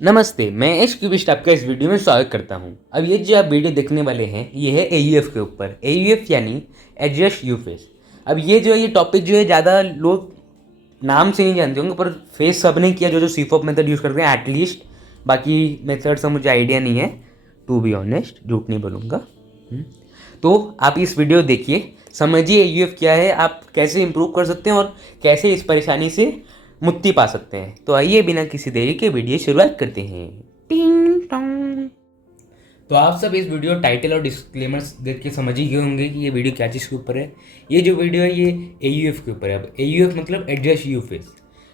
नमस्ते, मैं H cubist आपका इस वीडियो में स्वागत करता हूं। अब ये जो आप वीडियो देखने वाले हैं ये है AUF के ऊपर। AUF यानी एडजस्ट यू फेस। अब ये टॉपिक जो है ज़्यादा लोग नाम से नहीं जानते होंगे, पर फेस सब ने किया जो सीफॉप मेथड यूज़ करते हैं एटलीस्ट। बाकी मेथड का मुझे आइडिया नहीं है, टू बी ऑनेस्ट, झूठ नहीं बोलूँगा। तो आप इस वीडियो देखिए, समझिए AUF क्या है, आप कैसे इम्प्रूव कर सकते हैं और कैसे इस परेशानी से मुक्ति पा सकते हैं। तो आइए बिना किसी देरी के वीडियो शुरुआत करते हैं। टिंग टोंग। तो आप सब इस वीडियो टाइटल और डिस्क्लेमर्स देख के समझ ही गए होंगे कि ये वीडियो क्या चीज़ के ऊपर है। ये जो वीडियो है ये AUF के ऊपर है। अब AUF मतलब एडजस्ट यू फेस।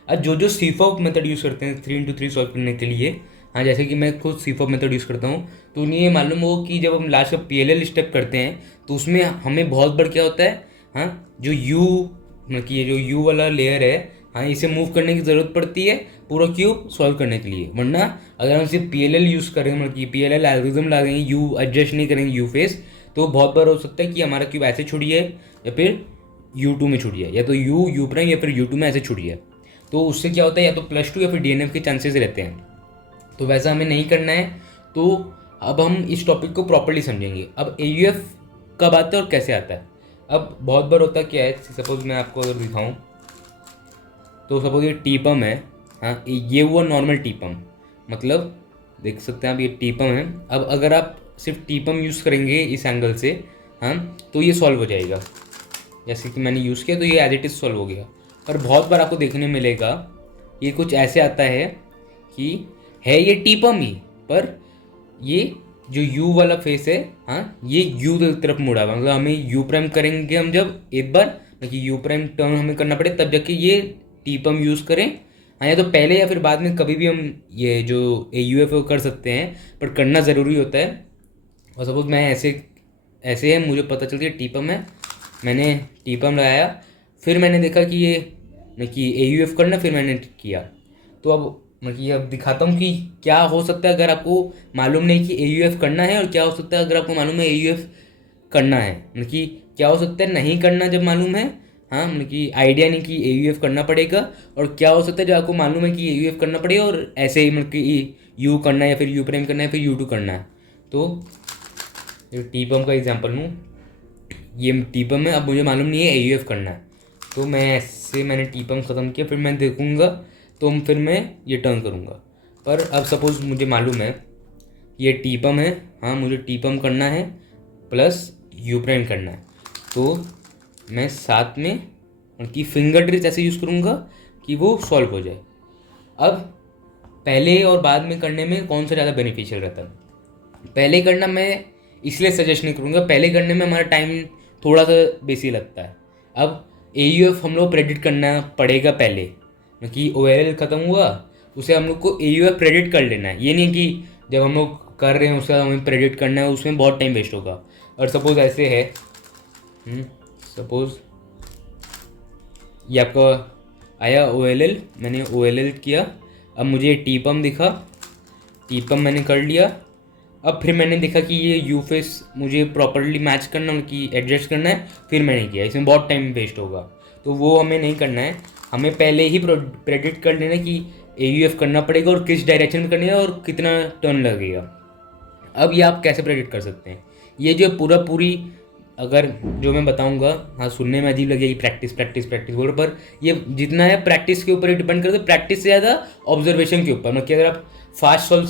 अब जो सीफॉप मेथड यूज़ करते हैं 3 into 3 सॉल्व करने के लिए, हाँ, जैसे कि मैं खुद सीफॉप मेथड यूज़ करता हूँ, तो उन्हें ये मालूम हो कि जब हम लास्ट में PLL स्टेप करते हैं तो उसमें हमें बहुत बार क्या होता है, हाँ, जो यू मतलब कि ये जो यू वाला लेयर है, हाँ, इसे मूव करने की ज़रूरत पड़ती है पूरा क्यूब सॉल्व करने के लिए। वरना अगर हम सिर्फ PLL यूज़ करें, मतलब कि PLL एल्गोरिथम लगाएंगे, यू एडजस्ट नहीं करेंगे यू फेस, तो बहुत बार हो सकता है कि हमारा क्यूब ऐसे छूट जाए या फिर U2 में छूट जाए, या तो U प्राइम या फिर U2 में ऐसे छूट जाए। तो उससे क्या होता है, या तो +2 या फिर DNF के चांसेस रहते हैं। तो वैसा हमें नहीं करना है। तो अब हम इस टॉपिक को प्रॉपर्ली समझेंगे। अब AUF कब आता है और कैसे आता है। अब बहुत बार होता क्या है, सपोज मैं आपको अगर दिखाऊं, तो सपोज ये टीपम है, हाँ, ये हुआ नॉर्मल टीपम, मतलब देख सकते हैं आप ये टीपम है। अब अगर आप सिर्फ टीपम यूज़ करेंगे इस एंगल से, हाँ, तो ये सॉल्व हो जाएगा। जैसे कि मैंने यूज़ किया तो ये एज इट इज़ सॉल्व हो गया। पर बहुत बार आपको देखने मिलेगा ये कुछ ऐसे आता है कि है ये टीपम ही, पर ये जो यू वाला फेस है, हाँ, ये यू की तरफ मुड़ा हुआ, मतलब हमें यू प्राइम करेंगे हम जब एक बार, कि यू प्राइम टर्न हमें करना पड़े तब जाके ये टीपम यूज़ करें। हाँ, या तो पहले या फिर बाद में कभी भी हम ये जो AUF कर सकते हैं, पर करना ज़रूरी होता है। और सपोज मैं ऐसे ऐसे है, मुझे पता चल गया टीपम है, मैंने टीपम लगाया, फिर मैंने देखा कि ये कि AUF करना, फिर मैंने किया। तो अब मतलब अब दिखाता हूँ कि क्या हो सकता है अगर आपको मालूम नहीं कि AUF करना है, और क्या हो सकता है अगर आपको मालूम है AUF करना है। मतलब कि क्या हो सकता है नहीं करना जब मालूम है, हाँ, मतलब कि आइडिया नहीं कि AUF करना पड़ेगा, और क्या हो सकता है जब आपको मालूम है कि AUF करना पड़ेगा और ऐसे ही मतलब कि यू करना है या फिर यू प्राइम करना है फिर U2 करना है। तो टीपम का एग्जाम्पल लूँ, ये टीपम है, अब मुझे मालूम नहीं है AUF करना है, तो मैं ऐसे मैंने टीपम ख़त्म किया, फिर मैं देखूँगा तो फिर मैं ये टर्न करूँगा। पर अब सपोज़ मुझे मालूम है ये टीपम है, हाँ, मुझे टीपम करना है प्लस यू प्राइम करना है, तो मैं साथ में उनकी फिंगर ट्रिक्स ऐसे यूज़ करूँगा कि वो सॉल्व हो जाए। अब पहले और बाद में करने में कौन सा ज़्यादा बेनिफिशियल रहता है। पहले करना मैं इसलिए सजेस्ट नहीं करूँगा, पहले करने में हमारा टाइम थोड़ा सा बेसी लगता है। अब AUF हम लोग प्रेडिक्ट करना पड़ेगा पहले, क्योंकि OLL ख़त्म हुआ, उसे हम लोग को AUF प्रेडिक्ट कर लेना है। ये नहीं कि जब हम लोग कर रहे हैं उसके बाद हमें प्रेडिक्ट करना है, उसमें बहुत टाइम वेस्ट होगा। और सपोज़ ऐसे है, सपोज़ ये आपका आया OLL, मैंने OLL किया, अब मुझे टीपम दिखा, टीपम मैंने कर लिया। अब फिर मैंने देखा कि ये यू फेस मुझे प्रॉपरली मैच करना, उनकी एडजस्ट करना है, फिर मैंने किया, इसमें बहुत टाइम वेस्ट होगा। तो वो हमें नहीं करना है, हमें पहले ही प्रेडिक्ट कर लेना कि AUF करना पड़ेगा और किस डायरेक्शन में करना है और कितना टर्न लगेगा। अब ये आप कैसे प्रेडिक्ट कर सकते हैं, ये जो पूरी अगर जो मैं बताऊंगा, हाँ, सुनने में अजीब लगेगी, प्रैक्टिस प्रैक्टिस प्रैक्टिस बोलो, पर ये जितना है प्रैक्टिस के ऊपर ही डिपेंड करता है। प्रैक्टिस से ज़्यादा ऑब्जर्वेशन के ऊपर, मतलब कि अगर आप फास्ट सॉल्व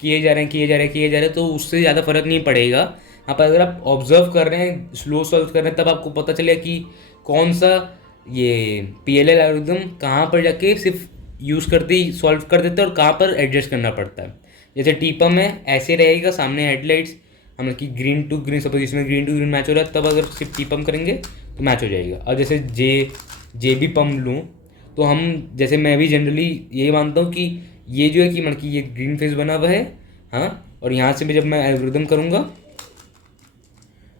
किए जा रहे हैं तो उससे ज़्यादा फर्क नहीं पड़ेगा। हाँ, पर अगर आप ऑब्जर्व कर रहे हैं, स्लो सॉल्व कर रहे हैं, तब आपको पता चलेगा कि कौन सा ये PLL एल्गोरिथम कहाँ पर जाके सिर्फ यूज़ करते ही सॉल्व कर देता है और कहाँ पर एडजस्ट करना पड़ता है। जैसे टीपम में ऐसे रहेगा, सामने हेडलाइट्स हम कि ग्रीन टू ग्रीन, सपोज इसमें ग्रीन टू ग्रीन मैच हो रहा है, तब अगर सिर्फ टीपम करेंगे तो मैच हो जाएगा। और जैसे जे बी पम लूँ, तो हम जैसे मैं भी जनरली यही मानता हूँ कि ये जो है कि मतलब कि ये ग्रीन फेस बना हुआ है, हाँ, और यहाँ से भी जब मैं एल्गोरिथम करूँगा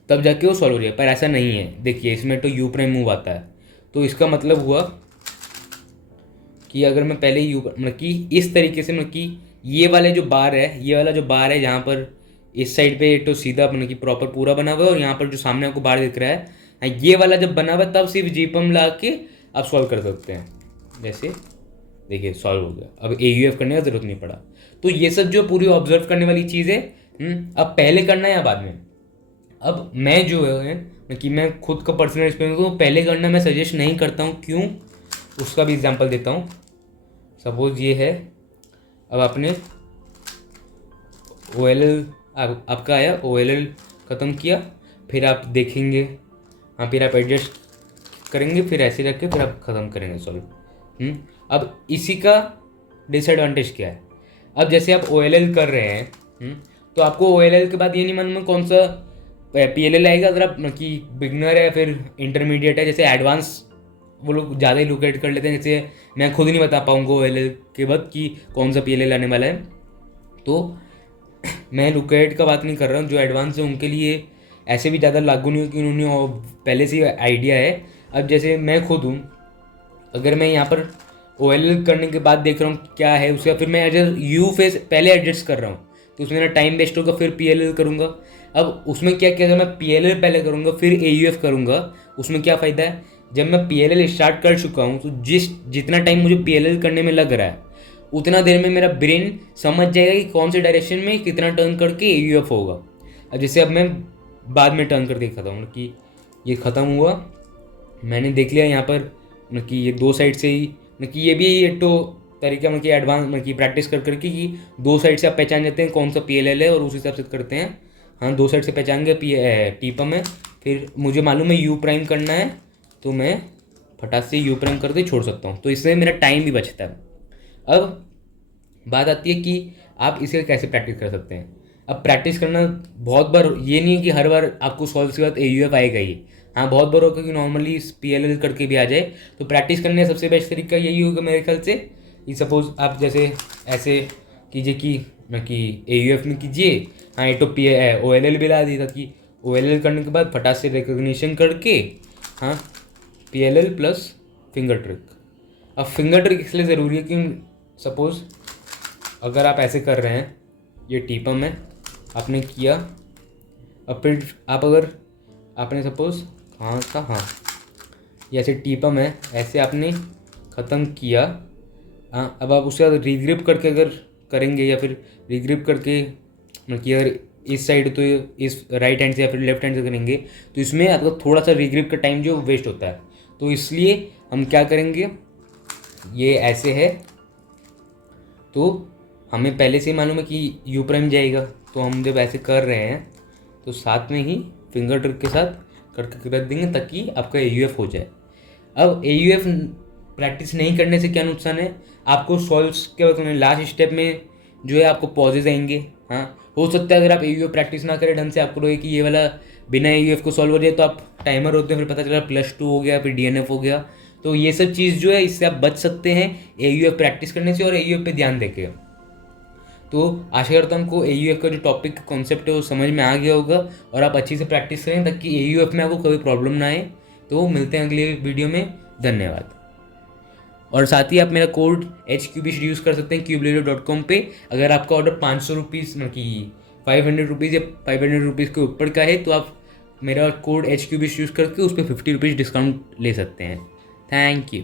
तब जाके वो सॉल्व हो जाए, पर ऐसा नहीं है। देखिए इसमें तो यू प्राइम मूव आता है, तो इसका मतलब हुआ कि अगर मैं पहले यू मतलब कि इस तरीके से, मतलब कि ये वाले जो बार है, ये वाला जो बार है जहाँ पर इस साइड पे तो सीधा मतलब कि प्रॉपर पूरा बना हुआ है, और यहाँ पर जो सामने आपको बार दिख रहा है, हाँ, ये वाला जब बना हुआ है तब सिर्फ जीपम ला के आप सॉल्व कर सकते हैं। जैसे देखिए सॉल्व हो गया, अब AUF करने का ज़रूरत नहीं पड़ा। तो ये सब जो पूरी ऑब्जर्व करने वाली चीज़ है, अब पहले करना है या बाद में। अब मैं जो है कि मैं खुद का पर्सनल एक्सपीरियंस हूँ, पहले करना मैं सजेस्ट नहीं करता हूँ। क्यों, उसका भी एग्जांपल देता हूँ। सपोज ये है, अब आपने OLL आपका आया, OLL ख़त्म किया, फिर आप देखेंगे, हाँ फिर आप एडजस्ट करेंगे, फिर ऐसे रख के फिर आप ख़त्म करेंगे सॉल्व। अब इसी का डिसएडवांटेज क्या है, अब जैसे आप OLL कर रहे हैं, तो आपको OLL के बाद ये नहीं मालूम है कौन सा PLL आएगा। अगर आप कि बिगनर है फिर इंटरमीडिएट है, जैसे एडवांस वो लोग ज़्यादा ही लोकेट कर लेते हैं, जैसे मैं खुद नहीं बता पाऊँगा OLL के बाद कि कौन सा PLL आने वाला है। तो मैं लोकेट का बात नहीं कर रहा हूँ, जो एडवांस है उनके लिए ऐसे भी ज़्यादा लागू नहीं हो कि उन्होंने पहले से आइडिया है। अब जैसे मैं खुद हूँ, अगर मैं यहाँ पर OLL करने के बाद देख रहा हूँ क्या है उसका, फिर मैं एज यू फेस पहले एडजस्ट कर रहा हूँ, तो उसमें मेरा टाइम वेस्ट होगा, फिर PLL करूँगा। अब उसमें क्या क्या, अगर मैं PLL पहले करूँगा फिर AUF करूँगा, उसमें क्या फ़ायदा है। जब मैं PLL स्टार्ट कर चुका हूँ तो जितना टाइम मुझे PLL करने में लग रहा है, उतना देर में मेरा ब्रेन समझ जाएगा कि कौन से डायरेक्शन में कितना टर्न करके AUF होगा। अब जैसे अब मैं बाद में टर्न कर देखा था कि ये ख़त्म हुआ, मैंने देख लिया यहाँ पर कि ये दो साइड से ही, कि ये भी एक तो तरीका मतलब एडवांस की प्रैक्टिस कर करके कि दो साइड से आप पहचान जाते हैं कौन सा PLL है और उस हिसाब से करते हैं। हाँ, दो साइड से पहचान गया टीपम है, फिर मुझे मालूम है U प्राइम करना है, तो मैं फटाक से U प्राइम कर दे छोड़ सकता हूँ, तो इससे मेरा टाइम भी बचता है। अब बात आती है कि आप इसे कैसे प्रैक्टिस कर सकते हैं। अब प्रैक्टिस करना बहुत बार ये नहीं है कि हर बार आपको सॉल्व के बाद AUF आएगा ही। हाँ, बहुत बार होगा कि नॉर्मली PLL करके भी आ जाए। तो प्रैक्टिस करने का सबसे बेस्ट तरीका यही होगा मेरे ख्याल से कि सपोज आप जैसे ऐसे कीजिए कि AUF में कीजिए, हाँ ये तो OLL भी ला दिया था कि OLL करने के बाद फटाक से रिकग्निशन करके, हाँ PLL प्लस फिंगर ट्रिक। अब फिंगर ट्रिक इसलिए ज़रूरी है कि सपोज़ अगर आप ऐसे कर रहे हैं, ये टीपम है आपने किया, अब फिर आप अगर आपने सपोज़ हाँ ये ऐसे टीपम है, ऐसे आपने ख़त्म किया, हाँ अब आप उसके बाद रिग्रिप करके अगर करेंगे या फिर रिग्रिप करके मतलब कि अगर इस साइड तो इस राइट हैंड से या फिर लेफ्ट हैंड से करेंगे तो इसमें आपका थोड़ा सा रिग्रिप का टाइम जो वेस्ट होता है। तो इसलिए हम क्या करेंगे, ये ऐसे है तो हमें पहले से ही मालूम है कि U प्राइम जाएगा, तो हम जब ऐसे कर रहे हैं तो साथ में ही फिंगर ट्रिक के साथ करके रख देंगे ताकि आपका AUF हो जाए। अब AUF प्रैक्टिस नहीं करने से क्या नुकसान है, आपको सॉल्व्स के बाद लास्ट स्टेप में जो है आपको पॉजेज आएंगे। हाँ, हो सकता है अगर आप AUF प्रैक्टिस ना करें ढंग से, आपको लगे कि ये वाला बिना AUF को सॉल्व हो जाए, तो आप टाइमर होते हैं, फिर पता चला +2 हो गया, फिर DNF हो गया। तो ये सब चीज़ जो है इससे आप बच सकते हैं AUF प्रैक्टिस करने से और AUF पे ध्यान देके। तो आशा करता हूँ आपको AUF का जो टॉपिक कॉन्सेप्ट है वो समझ में आ गया होगा और आप अच्छी से प्रैक्टिस करें ताकि AUF में आपको कोई प्रॉब्लम ना आए। तो मिलते हैं अगले वीडियो में, धन्यवाद। और साथ ही आप मेरा कोड HQBIST यूज़ कर सकते हैं cubeleido.com पे। अगर आपका ऑर्डर 500 रुपीज़ कि 500 रुपीज़ या 500 रुपीज़ के ऊपर का है तो आप मेरा कोड HQBIST यूज़ करके उस पर 50 रुपीज़ डिस्काउंट ले सकते हैं। Thank you.